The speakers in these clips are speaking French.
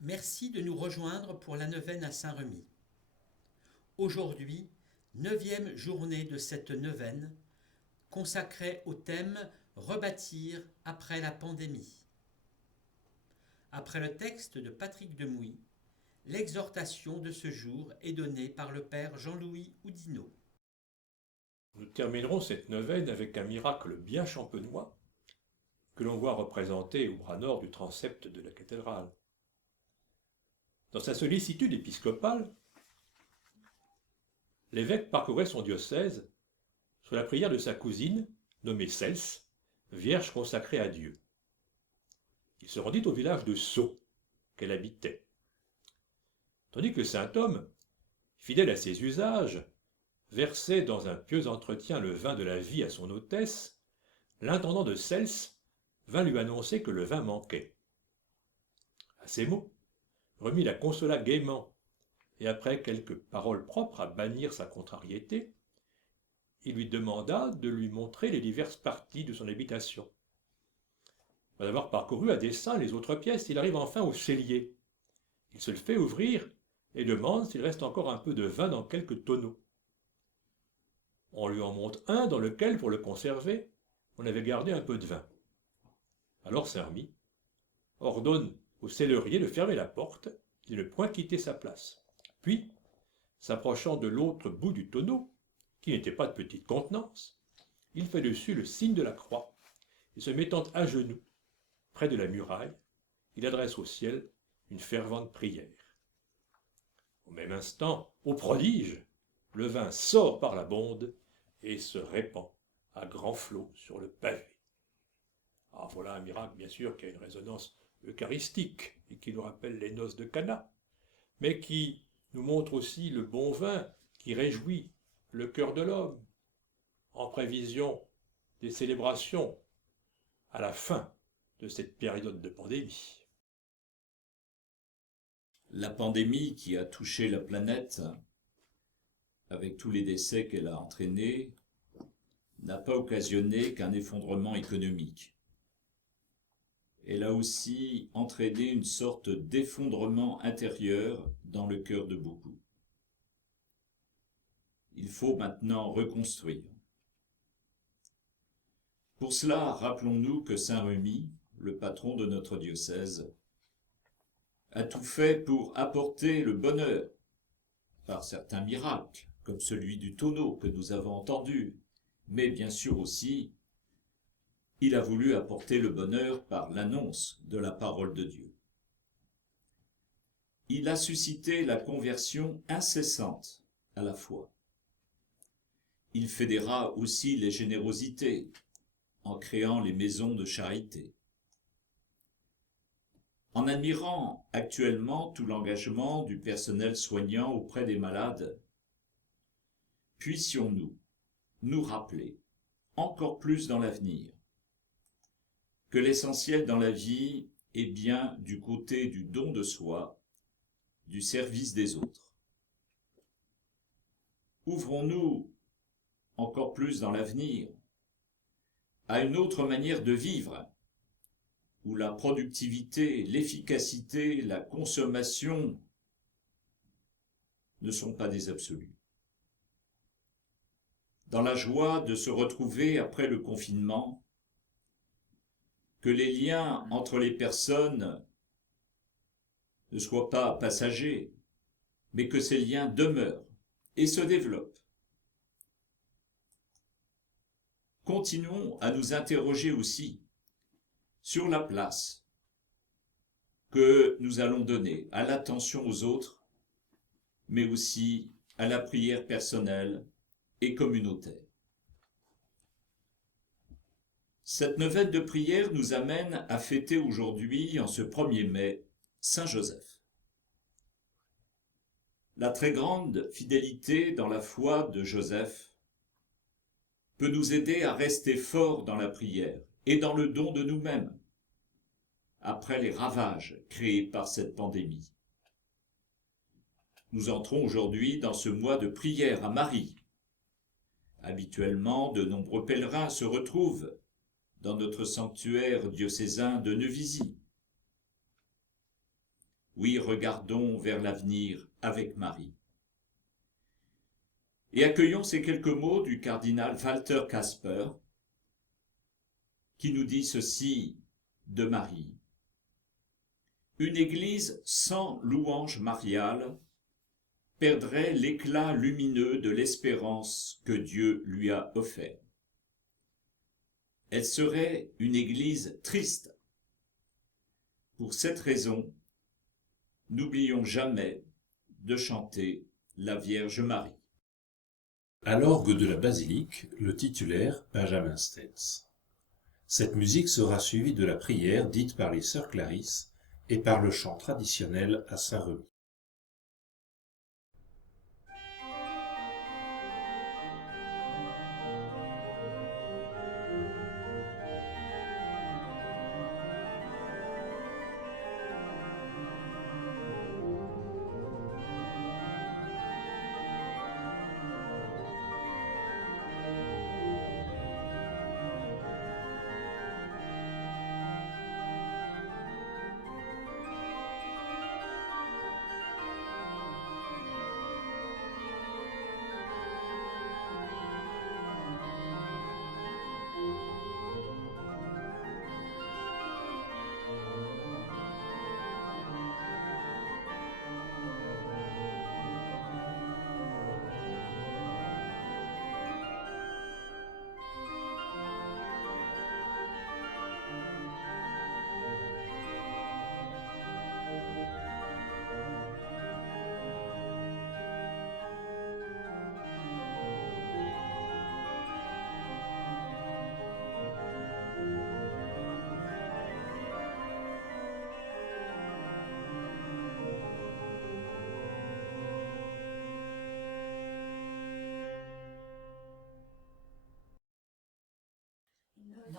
Merci de nous rejoindre pour la neuvaine à Saint-Remy. Aujourd'hui, 9e journée de cette neuvaine, consacrée au thème « Rebâtir après la pandémie ». Après le texte de Patrick Demouy, l'exhortation de ce jour est donnée par le père Jean-Louis Oudinot. Nous terminerons cette neuvaine avec un miracle bien champenois que l'on voit représenté au bras nord du transept de la cathédrale. Dans sa sollicitude épiscopale, l'évêque parcourait son diocèse sur la prière de sa cousine, nommée Cels, vierge consacrée à Dieu. Il se rendit au village de Sceaux, qu'elle habitait. Tandis que saint Homme, fidèle à ses usages, versait dans un pieux entretien le vin de la vie à son hôtesse, l'intendant de Cels vint lui annoncer que le vin manquait. À ces mots, Remy la consola gaiement, et après quelques paroles propres à bannir sa contrariété, il lui demanda de lui montrer les diverses parties de son habitation. Après avoir parcouru à dessein les autres pièces, il arrive enfin au cellier. Il se le fait ouvrir et demande s'il reste encore un peu de vin dans quelques tonneaux. On lui en montre un dans lequel, pour le conserver, on avait gardé un peu de vin. Alors saint Remy ordonne au cellerier de fermer la porte et de ne point quitter sa place. Puis, s'approchant de l'autre bout du tonneau, qui n'était pas de petite contenance, il fait dessus le signe de la croix, et se mettant à genoux, près de la muraille, il adresse au ciel une fervente prière. Au même instant, au prodige, le vin sort par la bonde et se répand à grands flots sur le pavé. Alors voilà un miracle, bien sûr, qui a une résonance eucharistique et qui nous rappelle les noces de Cana, mais qui nous montre aussi le bon vin qui réjouit le cœur de l'homme en prévision des célébrations à la fin de cette période de pandémie. La pandémie qui a touché la planète, avec tous les décès qu'elle a entraînés, n'a pas occasionné qu'un effondrement économique. Elle a aussi entraîné une sorte d'effondrement intérieur dans le cœur de beaucoup. Il faut maintenant reconstruire. Pour cela, rappelons-nous que saint Remy, le patron de notre diocèse, a tout fait pour apporter le bonheur par certains miracles, comme celui du tonneau que nous avons entendu, mais bien sûr aussi, il a voulu apporter le bonheur par l'annonce de la parole de Dieu. Il a suscité la conversion incessante à la foi. Il fédéra aussi les générosités en créant les maisons de charité. En admirant actuellement tout l'engagement du personnel soignant auprès des malades, puissions-nous nous rappeler, encore plus dans l'avenir, que l'essentiel dans la vie est bien du côté du don de soi, du service des autres. Ouvrons-nous encore plus dans l'avenir à une autre manière de vivre, où la productivité, l'efficacité, la consommation ne sont pas des absolus. Dans la joie de se retrouver après le confinement, que les liens entre les personnes ne soient pas passagers, mais que ces liens demeurent et se développent. Continuons à nous interroger aussi sur la place que nous allons donner à l'attention aux autres, mais aussi à la prière personnelle et communautaire. Cette neuvaine de prière nous amène à fêter aujourd'hui, en ce 1er mai, Saint Joseph. La très grande fidélité dans la foi de Joseph peut nous aider à rester forts dans la prière et dans le don de nous-mêmes, après les ravages créés par cette pandémie. Nous entrons aujourd'hui dans ce mois de prière à Marie. Habituellement, de nombreux pèlerins se retrouvent dans notre sanctuaire diocésain de Neuvisi. Oui, regardons vers l'avenir avec Marie. Et accueillons ces quelques mots du cardinal Walter Kasper, qui nous dit ceci de Marie. Une église sans louange mariale perdrait l'éclat lumineux de l'espérance que Dieu lui a offert. Elle serait une église triste. Pour cette raison, n'oublions jamais de chanter la Vierge Marie. À l'orgue de la basilique, le titulaire Benjamin Stenz. Cette musique sera suivie de la prière dite par les sœurs Clarisse et par le chant traditionnel à Saint-Remy.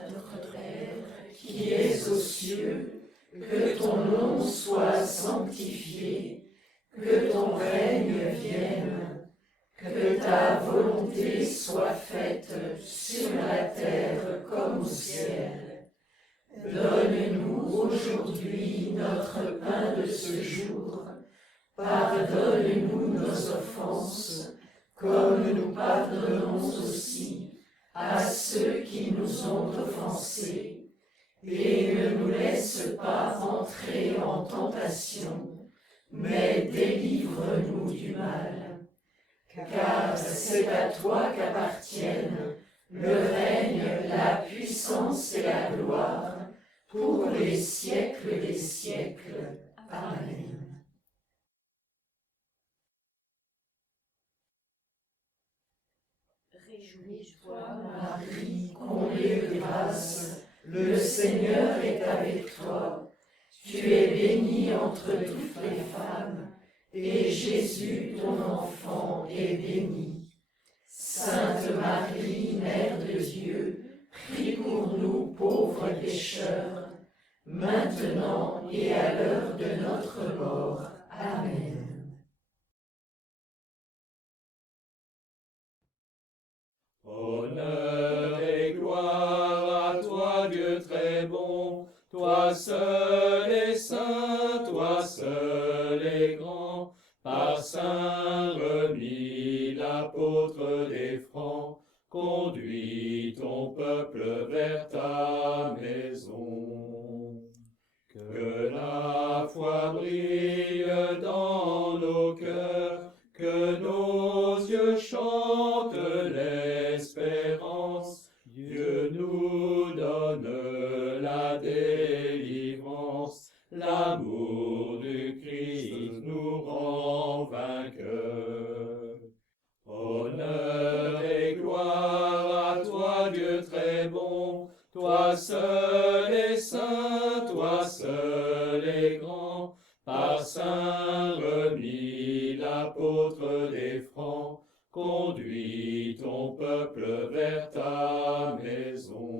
Notre Père, qui es aux cieux, que ton nom soit sanctifié, que ton règne vienne, que ta volonté soit faite sur la terre comme au ciel. Donne-nous aujourd'hui notre pain de ce jour. Pardonne-nous nos offenses, comme nous pardonnons aussi à ceux qui nous ont offensés, et ne nous laisse pas entrer en tentation, mais délivre-nous du mal. Car c'est à toi qu'appartiennent le règne, la puissance et la gloire, pour les siècles des siècles. Amen. Réjouis-toi, Marie, comblée de grâce, le Seigneur est avec toi. Tu es bénie entre toutes les femmes, et Jésus, ton enfant, est béni. Sainte Marie, Mère de Dieu, prie pour nous pauvres pécheurs, maintenant et à l'heure de notre mort. Amen. Honneur et gloire à toi, Dieu très bon, toi seul est saint, toi seul est grand, par Saint Remi, l'apôtre des Francs, conduis ton peuple vers ta maison. Que la foi brille dans nos cœurs, que nos yeux chantent l'espérance. Dieu nous donne la délivrance, l'amour du Christ nous rend vainqueurs. Honneur et gloire à toi, Dieu très bon, toi seul est saint, toi seul est grand, par Saint Remi, l'apôtre des Francs, conduis ton peuple vers ta maison.